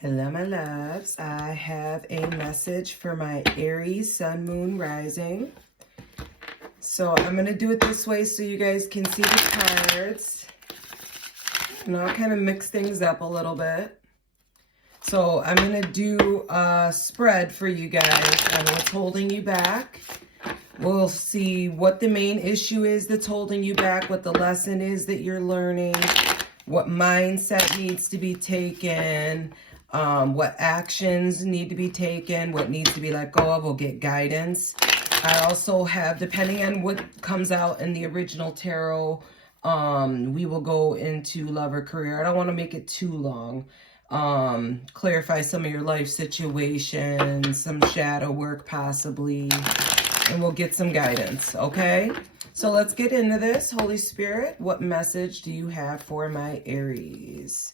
Hello, my loves. I have a message for my Aries Sun, Moon, Rising. So I'm going to do it this way so you guys can see the cards. And I'll kind of mix things up a little bit. So I'm going to do a spread for you guys on what's holding you back. We'll see what the main issue is that's holding you back, what the lesson is that you're learning, what mindset needs to be taken, what actions need to be taken, what needs to be let go of. We'll get guidance. I also have, depending on what comes out in the original tarot, we will go into love or career. I don't want to make it too long. Clarify some of your life situations, some shadow work possibly, and we'll get some guidance, okay? So let's get into this. Holy Spirit, what message do you have for my Aries?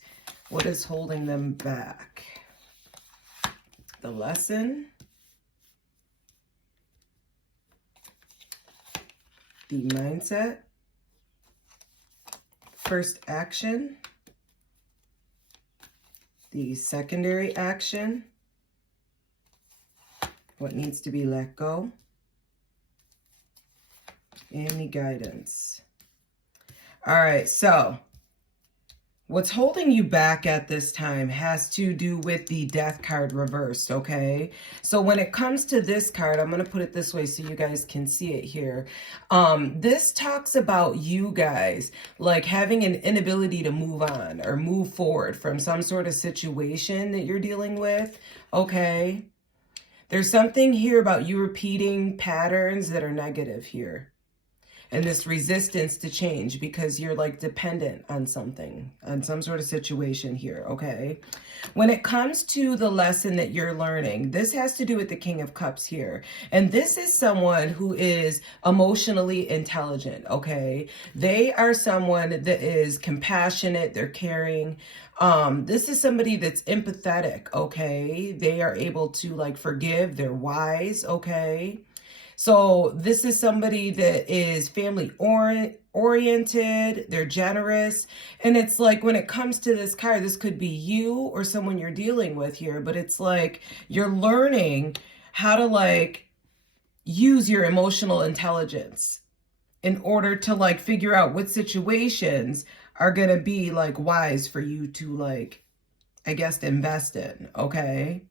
What is holding them back? The lesson. The mindset. First action. The secondary action. What needs to be let go. And the guidance. All right, so what's holding you back at this time has to do with the death card reversed, okay? So when it comes to this card, I'm going to put it this way so you guys can see it here. This talks about you guys like having an inability to move on or move forward from some sort of situation that you're dealing with, okay? There's something here about you repeating patterns that are negative here. And this resistance to change because you're like dependent on something, on some sort of situation here, okay? When it comes to the lesson that you're learning, this has to do with the King of Cups here. And this is someone who is emotionally intelligent, okay? They are someone that is compassionate, they're caring. This is somebody that's empathetic, okay? They are able to like forgive, they're wise, okay? So this is somebody that is family oriented, they're generous. And it's like when it comes to this card, this could be you or someone you're dealing with here, but it's like you're learning how to like use your emotional intelligence in order to like figure out what situations are going to be like wise for you to like, I guess, invest in, okay?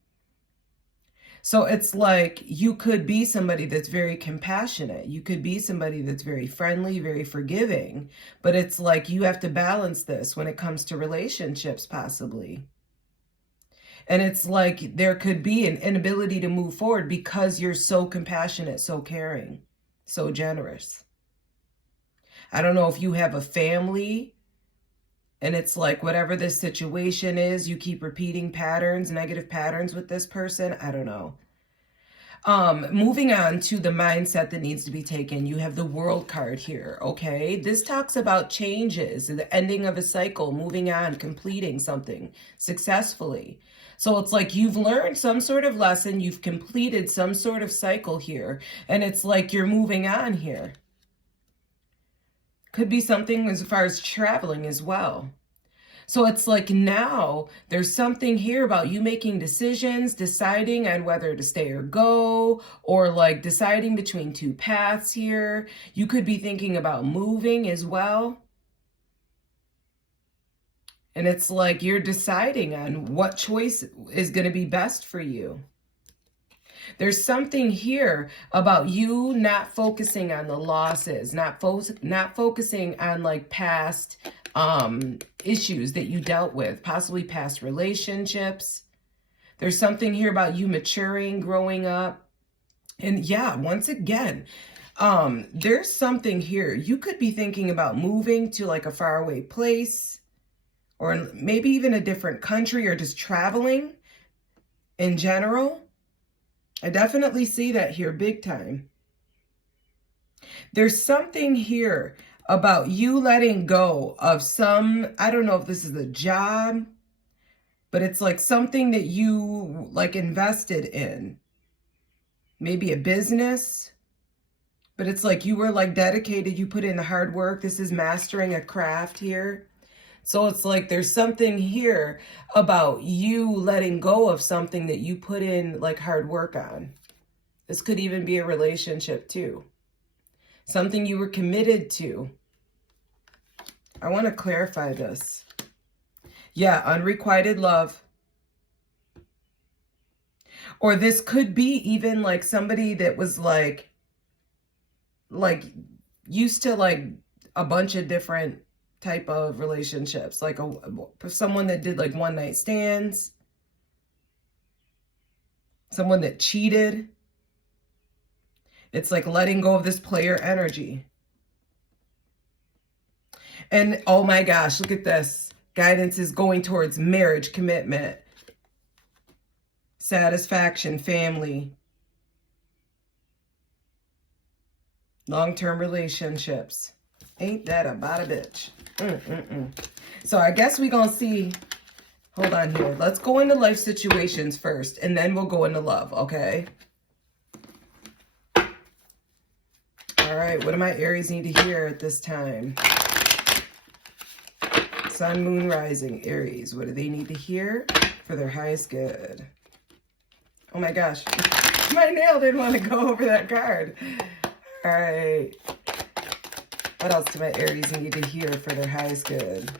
So it's like you could be somebody that's very compassionate. You could be somebody that's very friendly, very forgiving. But it's like you have to balance this when it comes to relationships possibly. And it's like there could be an inability to move forward because you're so compassionate, so caring, so generous. I don't know if you have a family and it's like whatever this situation is, you keep repeating patterns, negative patterns with this person. I don't know. Moving on to the mindset that needs to be taken, you have the World card here, okay? This talks about changes, the ending of a cycle, moving on, completing something successfully. So it's like you've learned some sort of lesson, you've completed some sort of cycle here, and it's like you're moving on here. Could be something as far as traveling as well. So it's like now there's something here about you making decisions, deciding on whether to stay or go, or like deciding between two paths here. You could be thinking about moving as well. And it's like you're deciding on what choice is going to be best for you. There's something here about you not focusing on the losses, not focusing on like past issues that you dealt with, possibly past relationships. There's something here about you maturing, growing up. And yeah, once again, there's something here. You could be thinking about moving to like a faraway place or maybe even a different country or just traveling in general. I definitely see that here big time. There's something here about you letting go of some, I don't know if this is a job, but it's like something that you like invested in. Maybe a business, but it's like you were like dedicated, you put in the hard work. This is mastering a craft here. So it's like there's something here about you letting go of something that you put in like hard work on. This could even be a relationship too. Something you were committed to. I want to clarify this. Yeah, unrequited love. Or this could be even like somebody that was like used to like a bunch of different type of relationships, like someone that did like one night stands, someone that cheated. It's like letting go of this player energy. And oh my gosh, look at this. Guidance is going towards marriage, commitment, satisfaction, family, long-term relationships. Ain't that about a bitch? So I guess we're going to see. Hold on here. Let's go into life situations first, and then we'll go into love, okay? All right, what do my Aries need to hear at this time? Sun, Moon, Rising, Aries. What do they need to hear for their highest good? Oh my gosh. My nail didn't want to go over that card. All right. What else do my Aries need to hear for their highest good?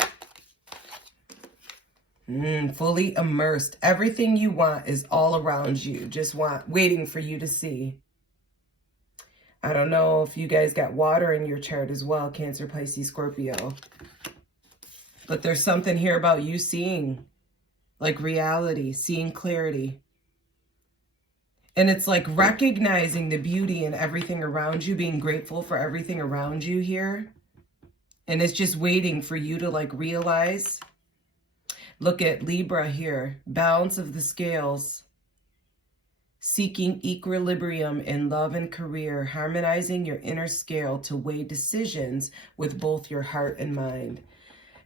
Fully immersed. Everything you want is all around you. Just waiting for you to see. I don't know if you guys got water in your chart as well, Cancer, Pisces, Scorpio. But there's something here about you seeing, like reality, seeing clarity. And it's like recognizing the beauty in everything around you, being grateful for everything around you here. And it's just waiting for you to like realize. Look at Libra here, balance of the scales. Seeking equilibrium in love and career, harmonizing your inner scale to weigh decisions with both your heart and mind.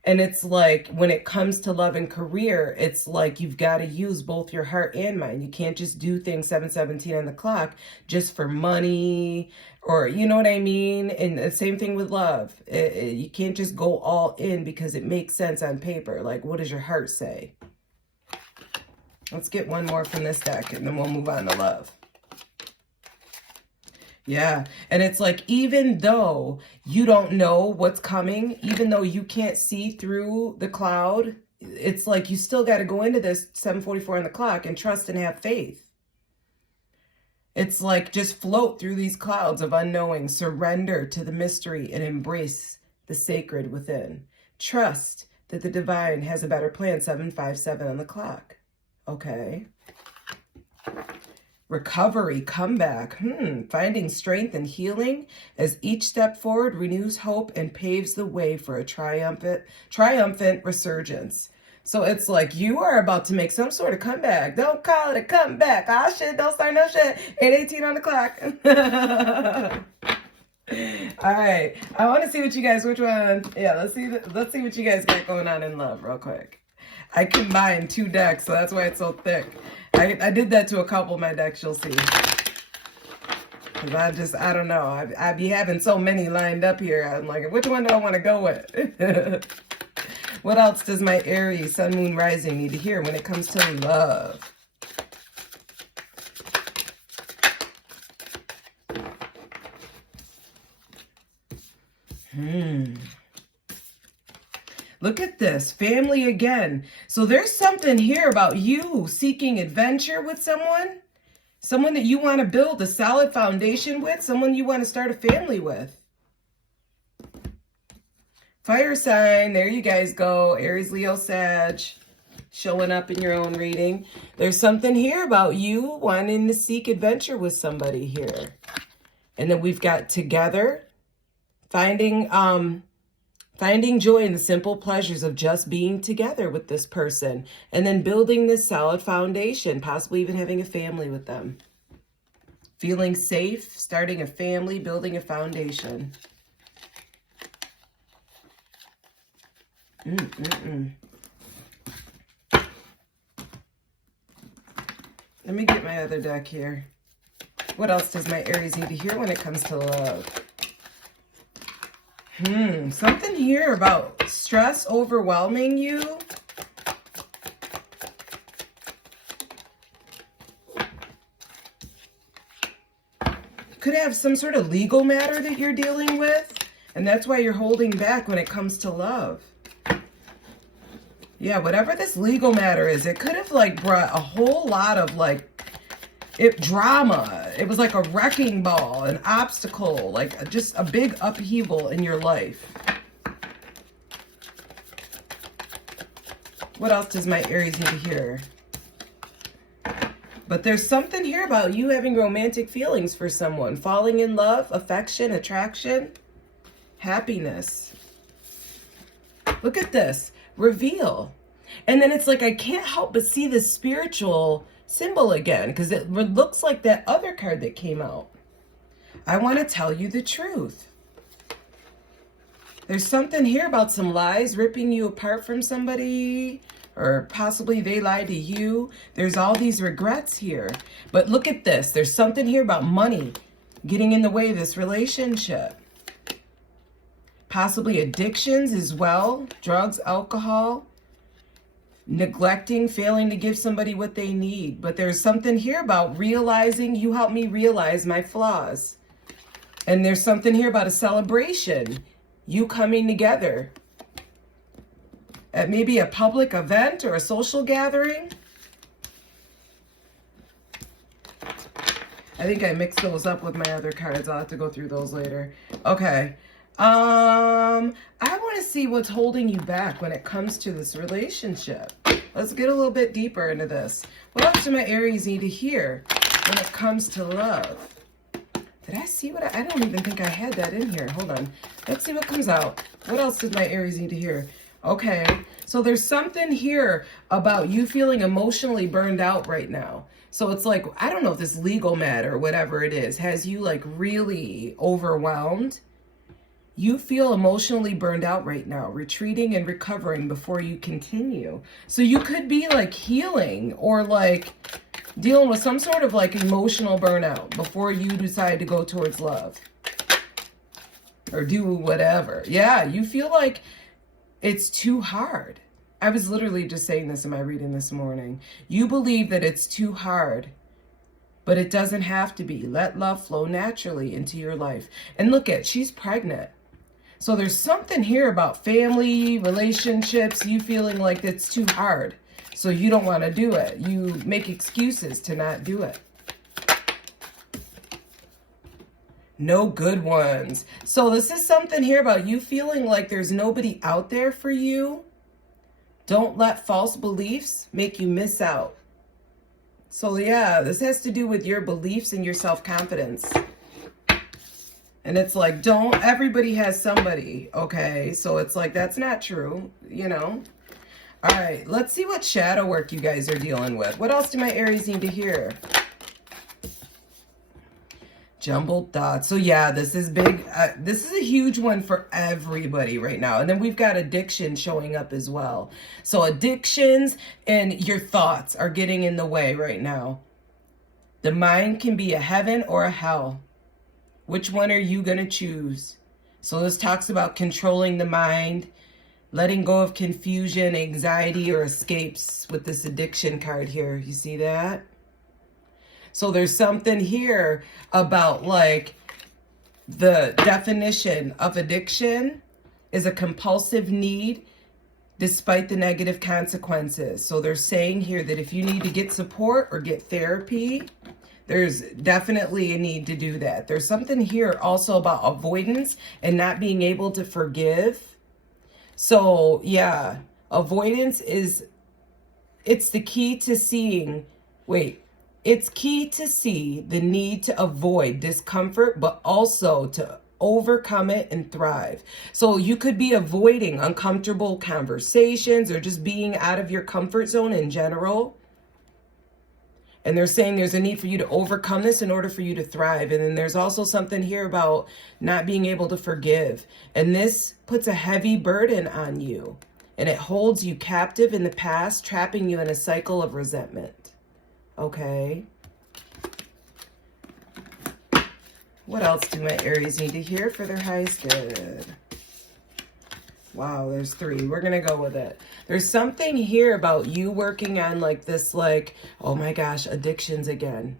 And it's like when it comes to love and career, it's like you've got to use both your heart and mind. You can't just do things 7:17 on the clock just for money, or you know what I mean? And the same thing with love. You can't just go all in because it makes sense on paper. Like, what does your heart say? Let's get one more from this deck and then we'll move on to love. Yeah, and it's like even though you don't know what's coming, even though you can't see through the cloud, it's like you still got to go into this 7:44 on the clock and trust and have faith. It's like just float through these clouds of unknowing, surrender to the mystery and embrace the sacred within. Trust that the divine has a better plan, 7:57 on the clock. Okay. Recovery, comeback, finding strength and healing as each step forward renews hope and paves the way for a triumphant resurgence. So it's like you are about to make some sort of comeback. Don't call it a comeback. Ah, shit, don't start no shit. 8:18 on the clock. All right, I want to see what you guys, which one? Yeah, let's see what you guys got going on in love real quick. I combined two decks, so that's why it's so thick. I did that to a couple of my decks, you'll see. Because I don't know. I be having so many lined up here. I'm like, which one do I want to go with? What else does my Aries, Sun, Moon, Rising need to hear when it comes to love? Look at this, family again. So there's something here about you seeking adventure with someone that you want to build a solid foundation with, someone you want to start a family with. Fire sign, there you guys go. Aries, Leo, Sag, showing up in your own reading. There's something here about you wanting to seek adventure with somebody here. And then we've got together, finding joy in the simple pleasures of just being together with this person, and then building this solid foundation, possibly even having a family with them. Feeling safe, starting a family, building a foundation. Let me get my other deck here. What else does my Aries need to hear when it comes to love? Something here about stress overwhelming you. Could have some sort of legal matter that you're dealing with, and that's why you're holding back when it comes to love. Yeah, whatever this legal matter is, it could have like brought a whole lot of like drama. It was like a wrecking ball, an obstacle, like just a big upheaval in your life. What else does my Aries need to hear? But there's something here about you having romantic feelings for someone. Falling in love, affection, attraction, happiness. Look at this. Reveal. And then it's like, I can't help but see this spiritual symbol again, because it looks like that other card that came out. I want to tell you the truth. There's something here about some lies ripping you apart from somebody, or possibly they lied to you. There's all these regrets here. But look at this. There's something here about money getting in the way of this relationship. Possibly addictions as well. Drugs, alcohol. Neglecting, failing to give somebody what they need. But there's something here about realizing, you help me realize my flaws. And there's something here about a celebration. You coming together at maybe a public event or a social gathering. I think I mixed those up with my other cards. I'll have to go through those later. Okay. I want to see what's holding you back when it comes to this relationship. Let's get a little bit deeper into this. What else do my Aries need to hear when it comes to love? Did I see what I don't even think I had that in here. Hold on. Let's see what comes out. What else did my Aries need to hear? Okay. So there's something here about you feeling emotionally burned out right now. So it's like, I don't know if this legal matter, whatever it is, has you like really overwhelmed. You feel emotionally burned out right now, retreating and recovering before you continue. So you could be like healing or like dealing with some sort of like emotional burnout before you decide to go towards love or do whatever. Yeah, you feel like it's too hard. I was literally just saying this in my reading this morning. You believe that it's too hard, but it doesn't have to be. Let love flow naturally into your life. And look at, she's pregnant. So there's something here about family, relationships, you feeling like it's too hard. So you don't want to do it. You make excuses to not do it. No good ones. So this is something here about you feeling like there's nobody out there for you. Don't let false beliefs make you miss out. So yeah, this has to do with your beliefs and your self-confidence. And it's like, everybody has somebody, okay? So it's like, that's not true, you know? All right, let's see what shadow work you guys are dealing with. What else do my Aries need to hear? Jumbled thoughts. So yeah, this is big. This is a huge one for everybody right now. And then we've got addiction showing up as well. So addictions and your thoughts are getting in the way right now. The mind can be a heaven or a hell. Which one are you going to choose? So this talks about controlling the mind, letting go of confusion, anxiety, or escapes with this addiction card here. You see that? So there's something here about like the definition of addiction is a compulsive need despite the negative consequences. So they're saying here that if you need to get support or get therapy, there's definitely a need to do that. There's something here also about avoidance and not being able to forgive. So yeah, avoidance it's the key to seeing, it's key to see the need to avoid discomfort, but also to overcome it and thrive. So you could be avoiding uncomfortable conversations or just being out of your comfort zone in general. And they're saying there's a need for you to overcome this in order for you to thrive. And then there's also something here about not being able to forgive. And this puts a heavy burden on you. And it holds you captive in the past, trapping you in a cycle of resentment. Okay. What else do my Aries need to hear for their highest good? Wow, there's 3. We're going to go with it. There's something here about you working on like this, like, oh my gosh, addictions again.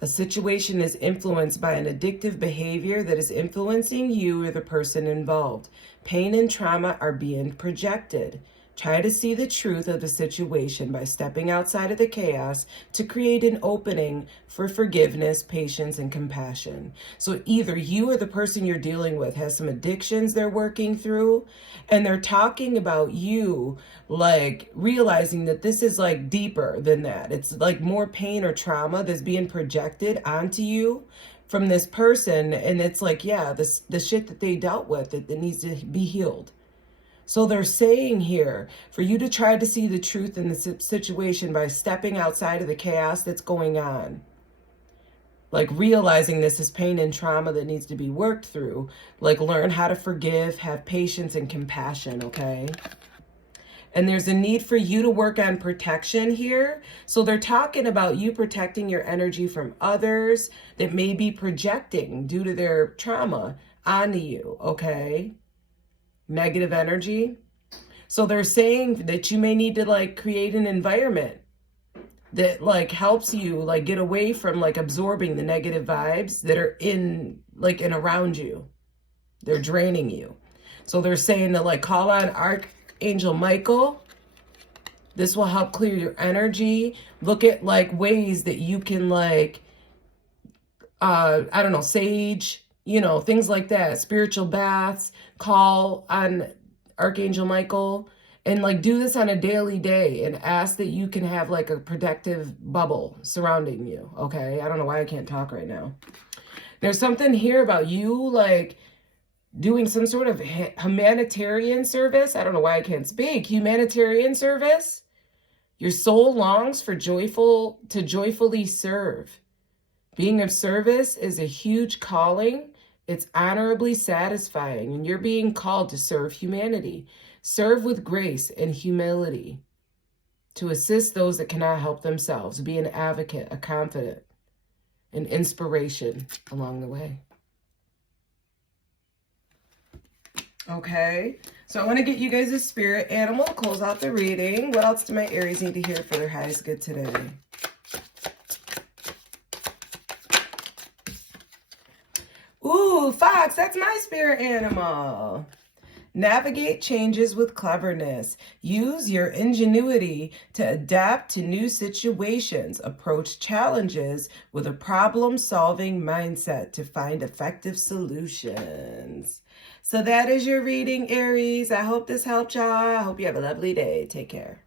A situation is influenced by an addictive behavior that is influencing you or the person involved. Pain and trauma are being projected. Try to see the truth of the situation by stepping outside of the chaos to create an opening for forgiveness, patience, and compassion. So either you or the person you're dealing with has some addictions they're working through, and they're talking about you, like realizing that this is like deeper than that. It's like more pain or trauma that's being projected onto you from this person. And it's like, yeah, the shit that they dealt with, it needs to be healed. So they're saying here for you to try to see the truth in the situation by stepping outside of the chaos that's going on. Like realizing this is pain and trauma that needs to be worked through. Like learn how to forgive, have patience and compassion, okay? And there's a need for you to work on protection here. So they're talking about you protecting your energy from others that may be projecting due to their trauma onto you, okay? Negative energy. So they're saying that you may need to like create an environment that like helps you like get away from like absorbing the negative vibes that are in like and around you. They're draining you. So they're saying to like call on Archangel Michael. This will help clear your energy. Look at like ways that you can like I don't know, sage, you know, things like that, spiritual baths, call on Archangel Michael, and like do this on a daily day and ask that you can have like a protective bubble surrounding you, okay? I don't know why I can't talk right now. There's something here about you like doing some sort of humanitarian service. I don't know why I can't speak. Humanitarian service. Your soul longs for to joyfully serve. Being of service is a huge calling. It's honorably satisfying, and you're being called to serve humanity. Serve with grace and humility to assist those that cannot help themselves. Be an advocate, a confidant, an inspiration along the way. Okay, so I want to get you guys a spirit animal, close out the reading. What else do my Aries need to hear for their highest good today? Ooh, fox, that's my spirit animal. Navigate changes with cleverness. Use your ingenuity to adapt to new situations. Approach challenges with a problem-solving mindset to find effective solutions. So that is your reading, Aries. I hope this helped y'all. I hope you have a lovely day. Take care.